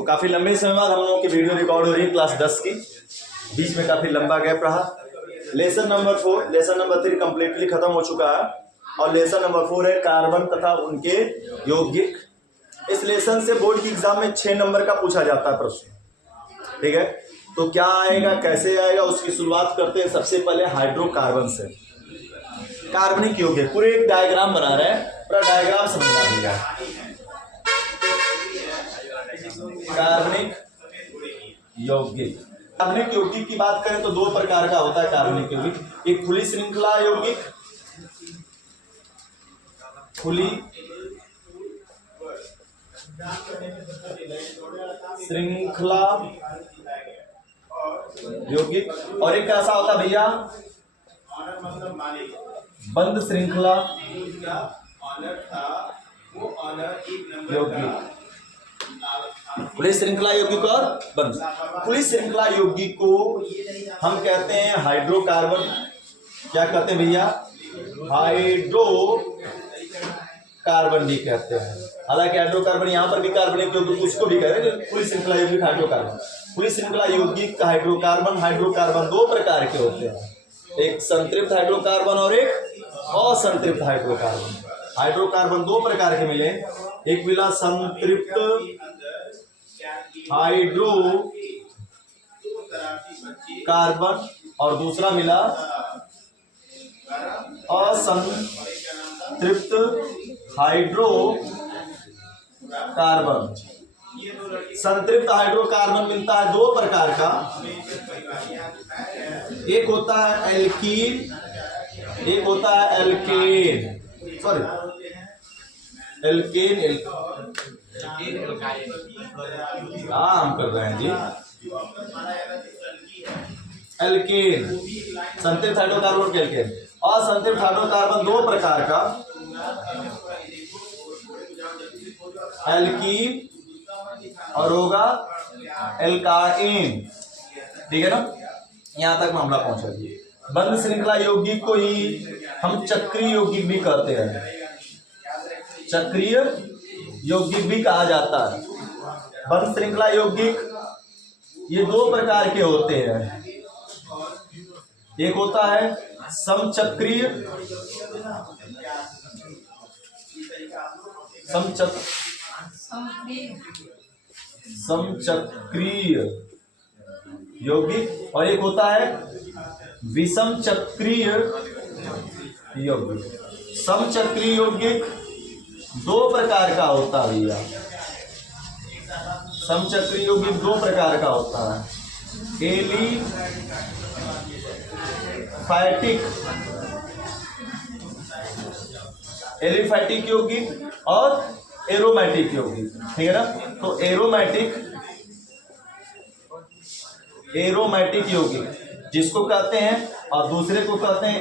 तो काफी लंबे समय बाद हम लोगों की वीडियो रिकॉर्ड हो रही है क्लास 10 की। बीच में काफी लंबा गैप रहा। Lesson number 4, lesson number 3 completely खत्म हो चुका है और लेसन नंबर 4 है कार्बन तथा उनके यौगिक। इस लेसन से बोर्ड की एग्जाम में 6 नंबर का पूछा जाता है प्रश्न, ठीक है। तो क्या आएगा, कैसे आएगा, उसकी शुरुआत करते हैं सबसे पहले हाइड्रोकार्बन से। कार्बनिक यौगिक, पूरे एक डायग्राम बना रहे हैं, पूरा डायग्राम समझना पड़ेगा। कार्बनिक यौगिक, कार्बनिक यौगिक की बात करें तो 2 प्रकार का होता है कार्बनिक यौगिक। एक खुली श्रृंखला यौगिक, खुली श्रृंखला यौगिक, और एक कैसा होता है भैया, बंद श्रृंखला यौगिक। खुली श्रृंखला यौगिक और बंद। खुली श्रृंखला यौगिक को हम कहते हैं हाइड्रोकार्बन। क्या कहते हैं भैया, हाइड्रोकार्बन भी कहते हैं। हालांकि हाइड्रोकार्बन यहाँ पर भी कार्बनिक यौगिक उसको भी कहते हैं, खुली श्रृंखला यौगिक हाइड्रोकार्बन। खुली श्रृंखला यौगिक हाइड्रोकार्बन, हाइड्रोकार्बन 2 प्रकार के होते हैं, एक संतृप्त हाइड्रोकार्बन और एक असंतृप्त हाइड्रोकार्बन। हाइड्रोकार्बन 2 प्रकार के मिले, एक मिला संतृप्त हाइड्रोकार्बन और दूसरा मिला असंतृप्त हाइड्रोकार्बन। संतृप्त हाइड्रोकार्बन मिलता है 2 प्रकार का, एक होता है एल्कीन, एक होता है एल्केन, सॉरी एल्केन, हम कर रहे हैं जी एल्केन, संतृप्त हाइड्रोकार्बन के एल्केन। असंतृप्त हाइड्रोकार्बन 2 प्रकार का, एल्कीन और होगा एल्काइन, ठीक है ना। यहां तक मामला पहुंचा जी। बंद श्रृंखला यौगिक को ही हम चक्रीय यौगिक भी कहते हैं, चक्रीय यौगिक भी कहा जाता है। बंद श्रृंखला यौगिक ये 2 प्रकार के होते हैं, एक होता है समचक्रीय, समचक्रीय यौगिक और एक होता है विषम चक्रीय यौगिक। समचक्रीय यौगिक 2 प्रकार का होता है भैया, समचक्रीय यौगिक 2 प्रकार का होता है, एलिफैटिक यौगिक और एरोमेटिक यौगिक, ठीक है ना। तो एरोमेटिक यौगिक जिसको कहते हैं और दूसरे को कहते हैं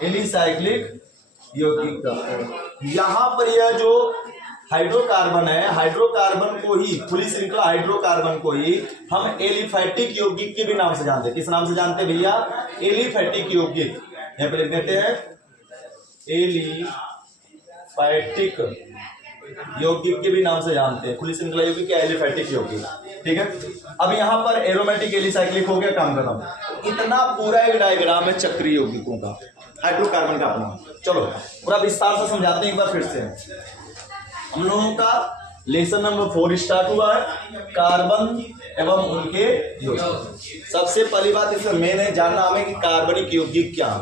एलिसाइक्लिक यौगिक कहते हैं। यहां पर यह जो हाइड्रोकार्बन है, हाइड्रोकार्बन को ही, खुली श्रृंखला हाइड्रोकार्बन को ही हम एलिफैटिक यौगिक के भी नाम से जानते हैं। किस नाम से जानते हैं भैया, एलिफैटिक यौगिक। यहां पर लिख देते हैं एलिफैटिक यौगिक के भी नाम से जानते हैं। खुली श्रृंखला यौगिक या एलिफैटिक यौगिक, ठीक है। अब यहाँ पर एरोमेटिक एलिसाइक्लिक हो गया, काम खत्म। इतना पूरा एक डायग्राम है चक्रीय यौगिकों का, हाइड्रोकार्बन का अपना। चलो पूरा विस्तार से समझाते हैं एक बार फिर से। हम लोगों का लेसन नंबर 4 स्टार्ट हुआ है, कार्बन एवं उनके यौगिक। सबसे पहली बात इसमें मेन है जानना हमें कि कार्बनिक यौगिक क्या है।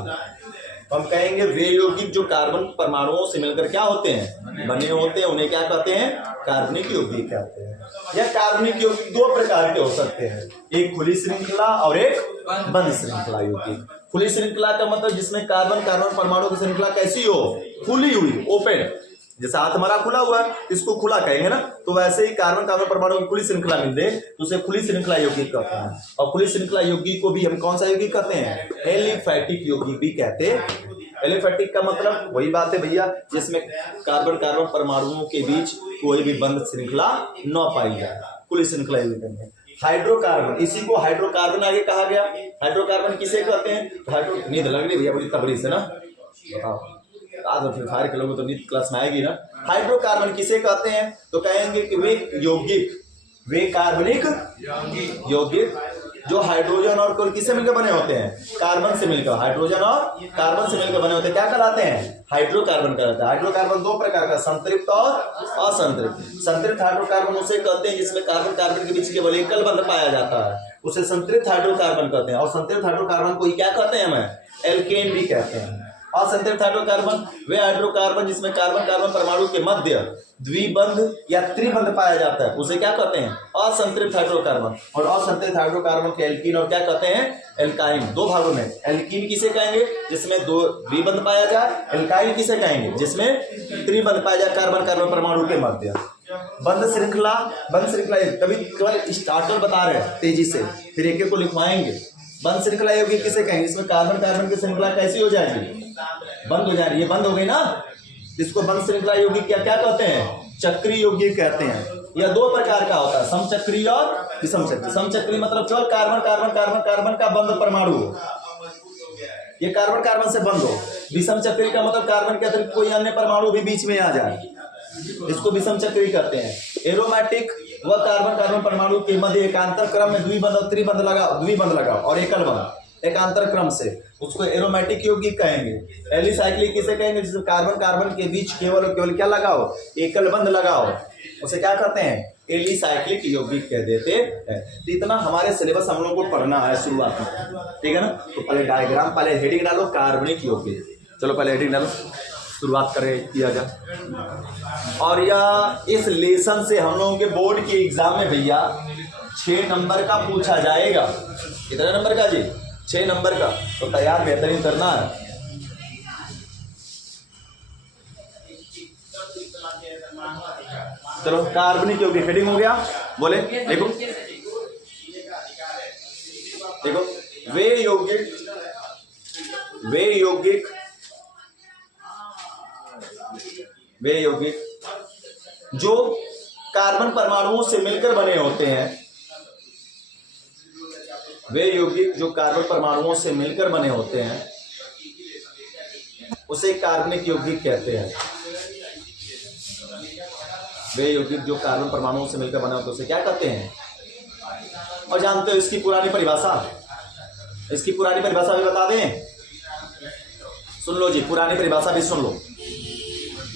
हम कहेंगे वे यौगिक जो कार्बन परमाणुओं से मिलकर क्या होते हैं, बने होते हैं, उन्हें क्या कहते हैं, कार्बनिक यौगिक कहते हैं। यह कार्बनिक यौगिक 2 प्रकार के हो सकते हैं, एक खुली श्रृंखला और एक बंद श्रृंखला यौगिक। खुली श्रृंखला का मतलब जिसमें कार्बन परमाणु की श्रृंखला कैसी हो, खुली हुई, ओपन। जैसे हाथ हमारा खुला हुआ है, इसको खुला कहेंगे ना, तो वैसे ही कार्बन परमाणु की खुली श्रृंखला मिल दे तो उसे खुली श्रृंखला यौगिक कहते हैं। और खुली श्रृंखला यौगिक को भी हम कौन सा यौगिक कहते हैं, एलिफैटिक यौगिक भी कहते हैं। एलिफैटिक का मतलब वही बात है भैया जिसमें कार्बन परमाणुओं के बीच कोई भी बंद श्रृंखला न पाई जाए, खुली श्रृंखला यौगिक। हाइड्रोकार्बन, इसी को हाइड्रोकार्बन आगे कहा गया। हाइड्रोकार्बन किसे कहते हैं, नींद लग रही भैया बड़ी तबड़ी से ना, बताओ आज फ्री फायर खेलोगे तो नीट क्लास में आएगी ना। हाइड्रोकार्बन किसे कहते हैं, तो कहेंगे कि वे यौगिक, वे कार्बनिक यौगिक जो हाइड्रोजन और कोल किससे मिलकर बने होते हैं, कार्बन से मिलकर, हाइड्रोजन और कार्बन से मिलकर बने होते हैं, क्या कहलाते हैं, हाइड्रोकार्बन कहलाता है। हाइड्रोकार्बन दो प्रकार का, संतृप्त और असंतृप्त। संतृप्त हाइड्रोकार्बन उसे कहते हैं जिसमें कार्बन कार्बन के बीच केवल एकल बंध पाया जाता है, उसे संतृप्त हाइड्रोकार्बन कहते हैं। और संतृप्त हाइड्रोकार्बन को क्या कहते हैं, हमें एल्केन भी कहते हैं। असंतृप्त हाइड्रोकार्बन वे हाइड्रोकार्बन जिसमें कार्बन कार्बन परमाणु के मध्य द्विबंध या त्रिबंध पाया जाता है, उसे क्या कहते हैं, असंतृप्त हाइड्रोकार्बन। और असंतृप्त हाइड्रोकार्बन के एल्कीन और क्या कहते हैं, एल्काइन। दो भागों में, एल्कीन किसे कहेंगे जिसमें दो द्विबंध पाया जाए, एल्काइन किसे कहेंगे जिसमें त्रिबंध पाया जाए कार्बन कार्बन परमाणु के मध्य। बंध श्रृंखला, बंध श्रृंखला कभी केवल स्टार्टर बता रहे हैं तेजी से, फिर एक एक को लिखवाएंगे। बंध श्रृंखला यौगिक किसे कहेंगे, इसमें कार्बन कार्बन की श्रृंखला कैसी हो जाएगी, बंद हो जाएगी, ये बंद हो गई ना, इसको बंध श्रृंखला यौगिक क्या क्या कहते हैं, चक्रीय यौगिक कहते हैं। यह दो प्रकार का होता है, समचक्रीय और विषमचक्रीय। समचक्रीय मतलब केवल कार्बन कार्बन कार्बन कार्बन का बंध परमाणु हो, ये कार्बन कार्बन से बंद हो। विषम चक्रीय का मतलब कार्बन के अतिरिक्त कोई अन्य परमाणु भी बीच में आ जाए, इसको विषम चक्रीय कहते हैं। एरोमेटिक व कार्बन कार्बन परमाणु के मध्य एकांतर क्रम में द्विबंध और त्रिबंध लगाओ और एकल बंध एकांतर क्रम से, उसको एरोमेटिक यौगिक कहेंगे। एलिसाइक्लिक किसे कहेंगे जिसमें कार्बन कार्बन के बीच केवल क्या लगाओ, एकल बंध लगाओ, उसे क्या कहते हैं, एलिसाइक्लिक यौगिक कह देते हैं। तो इतना हमारे सिलेबस हम लोगों को पढ़ना है शुरुआत में, ठीक है ना। तो पहले डायग्राम, पहले हेडिंग डालो कार्बनिक यौगिक, चलो पहले हेडिंग डालो, शुरुआत करें किया जाए। और यह इस लेसन से हम लोगों के बोर्ड के एग्जाम में भैया 6 नंबर का पूछा जाएगा। कितने नंबर का जी, 6 नंबर का। तो तैयार बेहतरीन करना है। चलो कार्बनिक यौगिक हेडिंग हो गया, बोले देखो देखो, वे यौगिक जो कार्बन परमाणुओं से मिलकर बने होते हैं, वे यौगिक जो कार्बन परमाणुओं से मिलकर बने होते हैं उसे कार्बनिक यौगिक कहते हैं। वे यौगिक जो कार्बन परमाणुओं से मिलकर बने होते हैं उसे क्या कहते हैं। और जानते हो इसकी पुरानी परिभाषा, इसकी पुरानी परिभाषा भी बता दें, सुन लो जी, पुरानी परिभाषा भी सुन लो।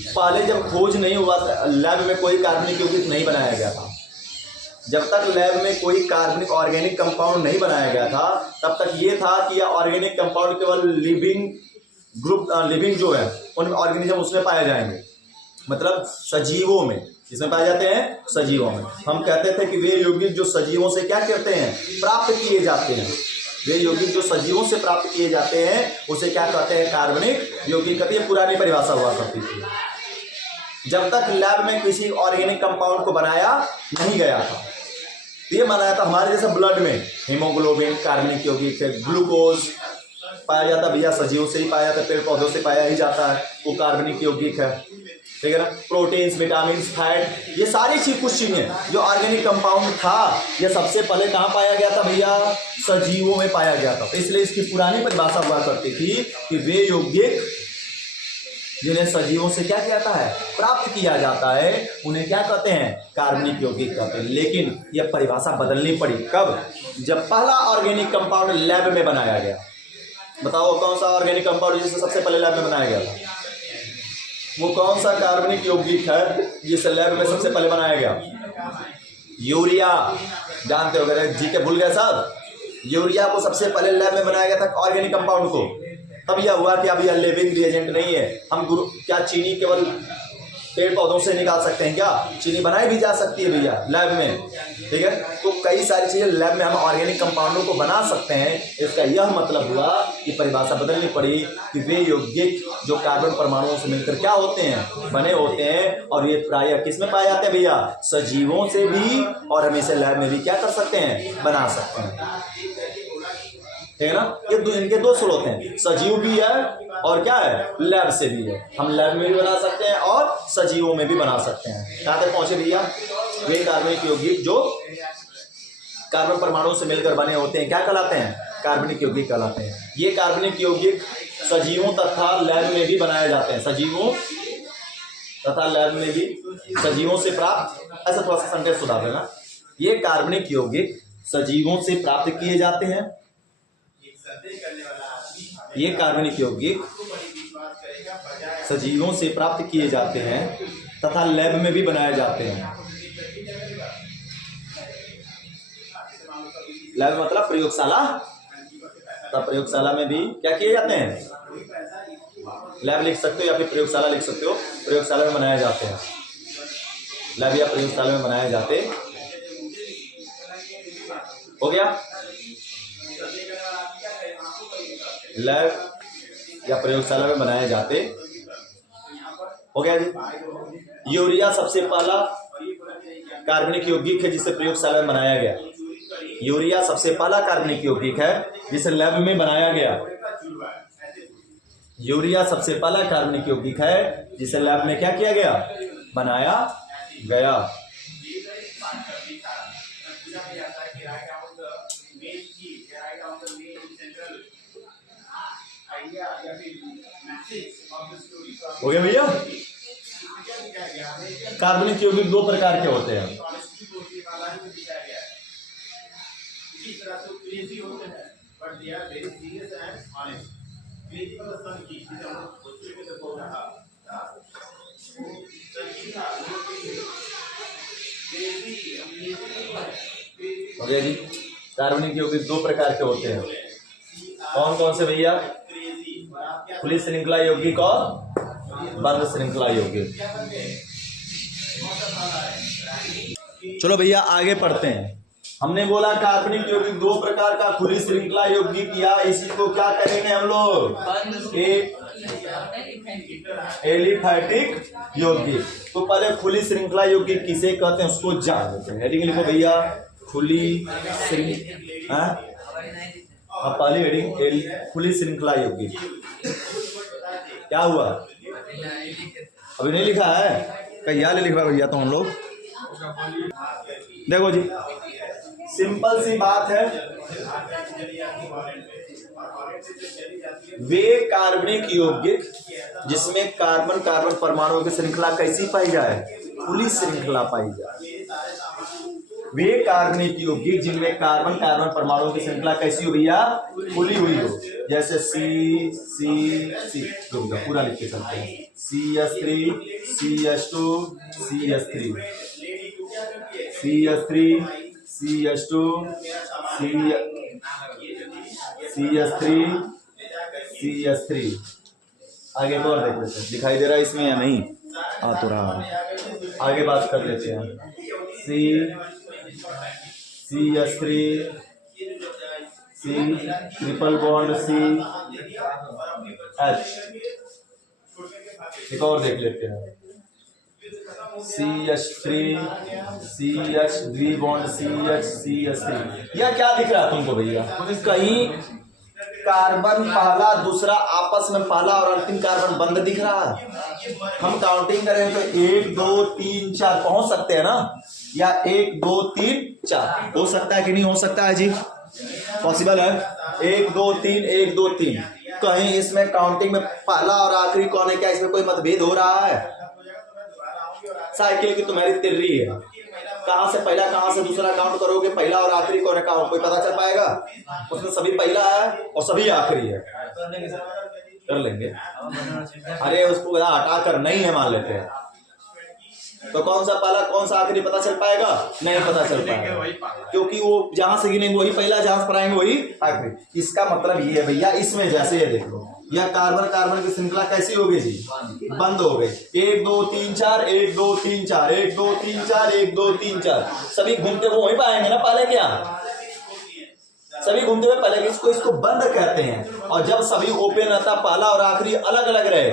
पहले जब खोज नहीं हुआ, लैब में कोई कार्बनिक यौगिक नहीं बनाया गया था, जब तक लैब में कोई कार्बनिक ऑर्गेनिक कंपाउंड नहीं बनाया गया था, तब तक ये था कि यह ऑर्गेनिक कंपाउंड केवल लिविंग ग्रुप, लिविंग जो है उन ऑर्गेनिज्म उसमें पाए जाएंगे, मतलब सजीवों में, इसमें पाए जाते हैं सजीवों में। हम कहते थे कि वे यौगिक जो सजीवों से क्या कहते हैं, प्राप्त किए जाते हैं, वे यौगिक जो सजीवों से प्राप्त किए जाते हैं उसे क्या कहते हैं, कार्बनिक यौगिक कहते हैं। पुरानी परिभाषा हुआ करती थी, जब तक लैब में किसी ऑर्गेनिक कंपाउंड को बनाया नहीं गया था। ये बनाया था हमारे जैसे ब्लड में हीमोग्लोबिन कार्बनिक यौगिक है, ग्लूकोज पाया जाता भैया सजीवों से ही पाया जाता है, पेड़ पौधों से पाया ही जाता है, वो कार्बनिक यौगिक है, ठीक है ना। प्रोटीन्स, विटामिन, फैट, ये सारी चीज कुछ चीजें जो ऑर्गेनिक कंपाउंड था, ये सबसे पहले कहाँ पाया गया था भैया, सजीवों में पाया गया था। तो इसलिए इसकी पुरानी परिभाषा हुआ करती थी कि वे यौगिक जिन्हें सजीवों से क्या कहता है, प्राप्त किया जाता है, उन्हें क्या कहते हैं, कार्बनिक यौगिक कहते हैं। लेकिन यह परिभाषा बदलनी पड़ी कब, जब पहला ऑर्गेनिक कंपाउंड लैब में बनाया गया। बताओ कौन सा ऑर्गेनिक कंपाउंड जिसे सबसे पहले लैब में बनाया गया था, वो कौन सा कार्बनिक यौगिक है जिसे लैब में सबसे पहले बनाया गया, यूरिया। जानते हो गए, जी के भूल गए साहब, यूरिया को सबसे पहले लैब में बनाया गया था ऑर्गेनिक कंपाउंड को। तब यह हुआ कि अब यह लिविंग रिएजेंट नहीं है, हम क्या चीनी केवल पेड़ पौधों से निकाल सकते हैं क्या, चीनी बनाई भी जा सकती है भैया लैब में, ठीक है। तो कई सारी चीजें लैब में हम ऑर्गेनिक कंपाउंडों को बना सकते हैं। इसका यह मतलब हुआ कि परिभाषा बदलनी पड़ी कि वे यौगिक जो कार्बन परमाणुओं से मिलकर क्या होते हैं, बने होते हैं, और ये प्रायः किसमें पाए जाते हैं भैया, सजीवों से भी, और हम इसे लैब में भी क्या कर सकते हैं, बना सकते हैं, ठीक है ना। ये इनके दो स्रोत हैं, सजीव भी है और क्या है, लैब से भी है। हम लैब में भी बना सकते हैं और सजीवों में भी बना सकते हैं। कहां तक पहुंचे भैया, वे कार्बनिक यौगिक जो कार्बन परमाणु से मिलकर बने होते हैं क्या कहलाते हैं, कार्बनिक यौगिक कहलाते हैं। ये कार्बनिक यौगिक सजीवों तथा लैब में भी बनाए जाते हैं, सजीवों तथा लैब में भी सजीवों से प्राप्त, ऐसा थोड़ा सा सेंटेंस सुधार देना। ये कार्बनिक यौगिक सजीवों से प्राप्त किए जाते हैं, ये कार्बनिक यौगिक सजीवों से प्राप्त किए जाते हैं तथा लैब में भी बनाए जाते हैं। लैब मतलब प्रयोगशाला, तो प्रयोगशाला में भी क्या किए जाते हैं, लैब लिख सकते हो या फिर प्रयोगशाला लिख सकते हो, प्रयोगशाला में बनाए जाते हैं, लैब या प्रयोगशाला में बनाए जाते। हो गया, लैब या प्रयोगशाला में बनाए जाते। हो गया जी। यूरिया सबसे पहला कार्बनिक यौगिक है जिसे प्रयोगशाला में बनाया गया। यूरिया सबसे पहला कार्बनिक यौगिक है जिसे लैब में बनाया गया। यूरिया सबसे पहला कार्बनिक यौगिक है जिसे लैब में क्या किया गया, बनाया गया। हो गया भैया। कार्बनिक यौगिक दो प्रकार के होते हैं। हो गया जी। कार्बनिक यौगिक दो प्रकार के होते हैं। कौन कौन से भैया, खुली श्रृंखला यौगिक और बंद श्रृंखला यौगिक। चलो भैया आगे पढ़ते हैं। हमने बोला कार्बनिक यौगिक दो प्रकार का, खुली श्रृंखला यौगिक या इसी को क्या करेंगे हम लोग, एलिफैटिक यौगिक। तो पहले खुली श्रृंखला यौगिक किसे कहते हैं उसको जान लेते हैं। हेडिंग लिखो भैया, खुली श्रृंखला, पहली हेडिंग खुली श्रृंखला यौगिक। क्या हुआ, अभी नहीं लिखा है, क्या लिखा भैया तो हम लोग। देखो जी, सिंपल सी बात है, वे कार्बनिक यौगिक जिसमें कार्बन कार्बन परमाणुओं की श्रृंखला कैसी पाई जाए, खुली श्रृंखला पाई जाए। वे कार्बनिक यौगिक जिनमें कार्बन कार्बन परमाणुओं की श्रृंखला कैसी हो भैया, खुली हुई हो। जैसे सी सी सी, पूरा लिख के चलते हैं, CH3 CH2 CH3 CH3 CH2 CH3 CH3। आगे तो और देख लेते हैं, दिखाई दे रहा है इसमें या नहीं, आ तो रहा। आगे बात कर लेते हैं, CH3 C triple bond C H। एक और देख लेते हैं, CH3 CH द्विबॉन्ड CH CH3। यह क्या दिख रहा है तुमको भैया, कहीं कार्बन पहला दूसरा आपस में पहला और अंतिम कार्बन बंद दिख रहा है। हम काउंटिंग करें तो 1 2 3 4 पहुंच सकते हैं ना, या 1 2 3 4 हो सकता है कि नहीं हो सकता है जी, पॉसिबल है। 1 2 3 1 2 3, कहीं इसमें काउंटिंग में पहला और आखिरी कौन है, क्या इसमें कोई मतभेद हो रहा है। साइकिल की तुम्हारी तिर्री है, कहां से पहला कहां से दूसरा काउंट करोगे, पहला और आखिरी कौन है, कोई पता चल पाएगा। उसमें सभी पहला है और सभी आखिरी है, कर लेंगे। अरे उसको हटा कर नहीं है मान लेते हैं, तो कौन सा पहला कौन सा आखिरी पता चल पाएगा, नहीं पता चल पाएगा, क्योंकि वो जहां से गिनेंगे वही पहला, जहां से पढ़ाएंगे वही आखिरी। इसका मतलब ये है भैया, इसमें जैसे ये देख लो, यह कार्बन कार्बन की श्रृंखला कैसी हो गई जी, बंद हो गई। 1 2 3 4 1 2 3 4 1 2 3 4 1 2 3 4, सभी घूमते वो वहीं पाएंगे ना, पहले क्या सभी घूमते हुए पहले, इसको बंद कहते हैं। और जब सभी ओपन रहता, पहला और आखिरी अलग अलग रहे,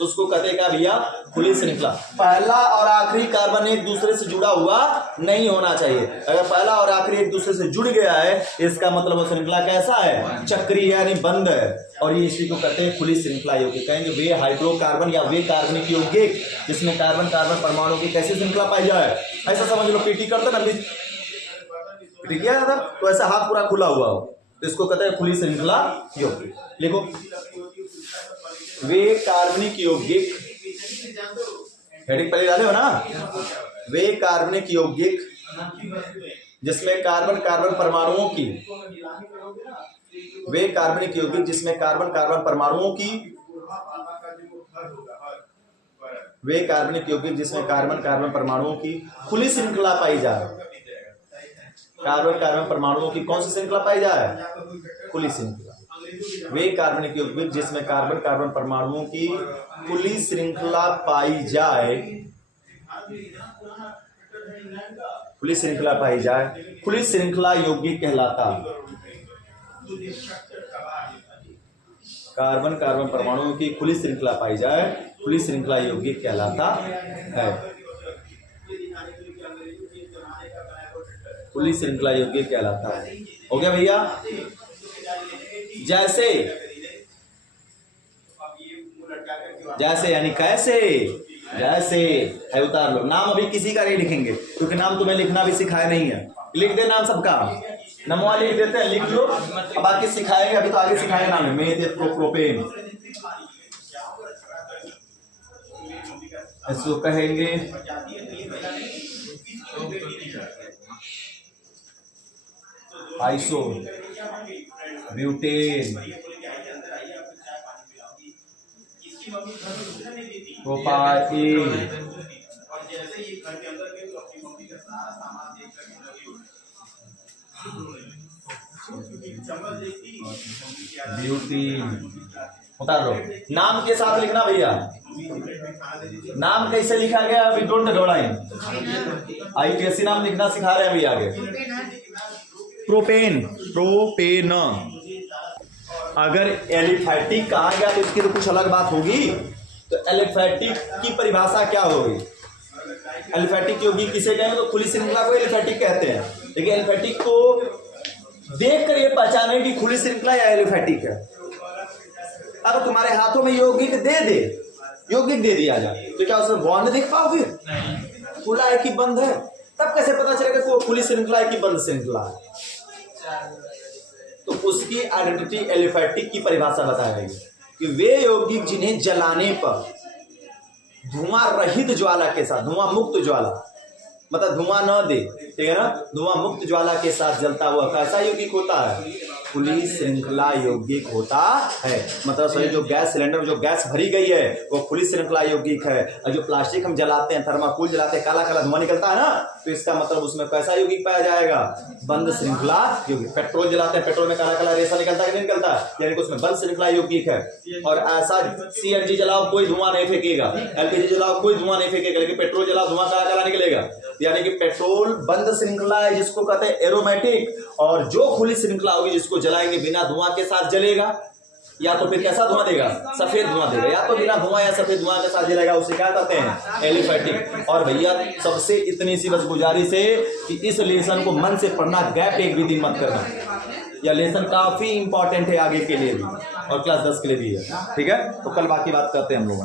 तो उसको कहते हैं क्या भैया, खुली श्रृंखला। पहला और आखिरी कार्बन एक दूसरे से जुड़ा हुआ नहीं होना चाहिए। अगर पहला और आखिरी एक दूसरे से जुड़ गया है, इसका मतलब वो श्रृंखला कैसा है, चक्रीय यानी बंद है, और ये इसी को कहते हैं खुली श्रृंखला यौगिक। कहेंगे वे हाइड्रोकार्बन या वे कार्बनिक यौगिक जिसमें कार्बन कार्बन परमाणु की कैसी श्रृंखला पाई जाए, ऐसा समझ लो। पीटी करते ना, पीटी किया था तो ऐसा हाथ पूरा खुला हुआ हो, तो इसको कहते हैं खुली श्रृंखला यौगिक। लिखो, वे कार्बनिक यौगिक, हेडिंग पहले डाले हो ना, वे कार्बनिक यौगिक जिसमें कार्बन कार्बन परमाणुओं की, वे कार्बनिक यौगिक जिसमें कार्बन कार्बन परमाणुओं की, वे कार्बनिक यौगिक जिसमें कार्बन कार्बन परमाणुओं की खुली श्रृंखला पाई जाए। कार्बन कार्बन परमाणुओं की कौन सी श्रृंखला पाई जाए? खुली श्रृंखला। वे कार्बनिक यौगिक जिसमें कार्बन कार्बन परमाणुओं की खुली श्रृंखला पाई जाए, खुली श्रृंखला पाई जाए, खुली श्रृंखला यौगिक कहलाता। कार्बन कार्बन परमाणुओं की खुली श्रृंखला पाई जाए, खुली श्रृंखला यौगिक कहलाता है। खुली श्रृंखला यौगिक कहलाता है। हो गया भैया? जैसे, जैसे यानी कैसे, जैसे है, उतार लो। नाम अभी किसी का नहीं लिखेंगे क्योंकि नाम तुम्हें लिखना भी सिखाया नहीं है। लिख दे नाम सबका, नमवा लिख देते हैं, लिख लो। अब आगे सिखाएंगे, अभी तो आगे सिखाएंगे नाम है मेथेट्रोप्रोपेन, इसको कहेंगे आइसो ब्यूटेन, प्रोपाइन, ब्यूटीन। उतार लो। नाम के साथ लिखना भैया। नाम कैसे लिखा गया? वी डोंट डोलाइन, IUPAC नाम लिखना सिखा रहे हैं भैया आगे। Propane, propane. अगर एलिफैटिक कहा गया तो इसकी तो कुछ अलग बात होगी। तो एलिफैटिक की परिभाषा क्या होगी? एलिफैटिक यौगिक किसे कहेंगे? तो खुली श्रृंखला को एलिफैटिक कहते हैं। लेकिन एलिफैटिक को देखकर ये पहचाने कि खुली श्रृंखला या एलिफैटिक है। अगर तुम्हारे हाथों में यौगिक दे दे, यौगिक दे दिया जाए, तो क्या उसमें बॉन्ड देख पाओगे? खुला है कि बंद है? तब कैसे पता चलेगा कि खुली श्रृंखला है कि बंद श्रृंखला है? तो उसकी आइडेंटिटी एलिफैटिक की परिभाषा बताएगी कि वे यौगिक जिन्हें जलाने पर धुआं रहित ज्वाला के साथ, धुआं मुक्त ज्वाला मतलब धुआं न दे, ठीक है ना, धुआं मुक्त ज्वाला के साथ जलता हुआ कैसा यौगिक होता है? खुली श्रृंखला यौगिक होता है। मतलब सही, जो गैस सिलेंडर में जो गैस भरी गई है वो खुली श्रृंखला यौगिक है। और जो प्लास्टिक हम जलाते हैं, थर्माकोल जलाते हैं, काला काला धुआं निकलता है ना, तो इसका मतलब उसमें कैसा यौगिक पाया जाएगा? बंद श्रृंखला यौगिक। पेट्रोल जलाते हैं, पेट्रोल में काला काला रेशा निकलता है कि नहीं निकलता? यानी कि उसमें बंद श्रृंखला यौगिक है। और ऐसा CNG जलाओ कोई धुआं नहीं फेंकेगा, LPG जलाओ कोई धुआं नहीं फेंकेगा, लेकिन पेट्रोल जलाओ धुआं काला काला निकलेगा। यानी कि पेट्रोल बंद श्रृंखला है जिसको कहते हैं एरोमेटिक, और जो खुली श्रृंखला होगी जिसको जलाएंगे बिना धुआं के साथ जलेगा, या तो फिर कैसा धुआं देगा? सफेद धुआं देगा। या तो बिना धुआं या सफेद धुआं के साथ जलेगा, उसे क्या कहते हैं? एलिफैटिक। और भैया सबसे इतनी सी बस गुजारिश है कि इस लेसन को मन से पढ़ना, गैप एक भी दिन मत करना। यह लेसन काफी इंपॉर्टेंट है आगे के लिए भी और क्लास 10 के लिए भी है। ठीक है, तो कल बाकी बात करते हैं हम लोग।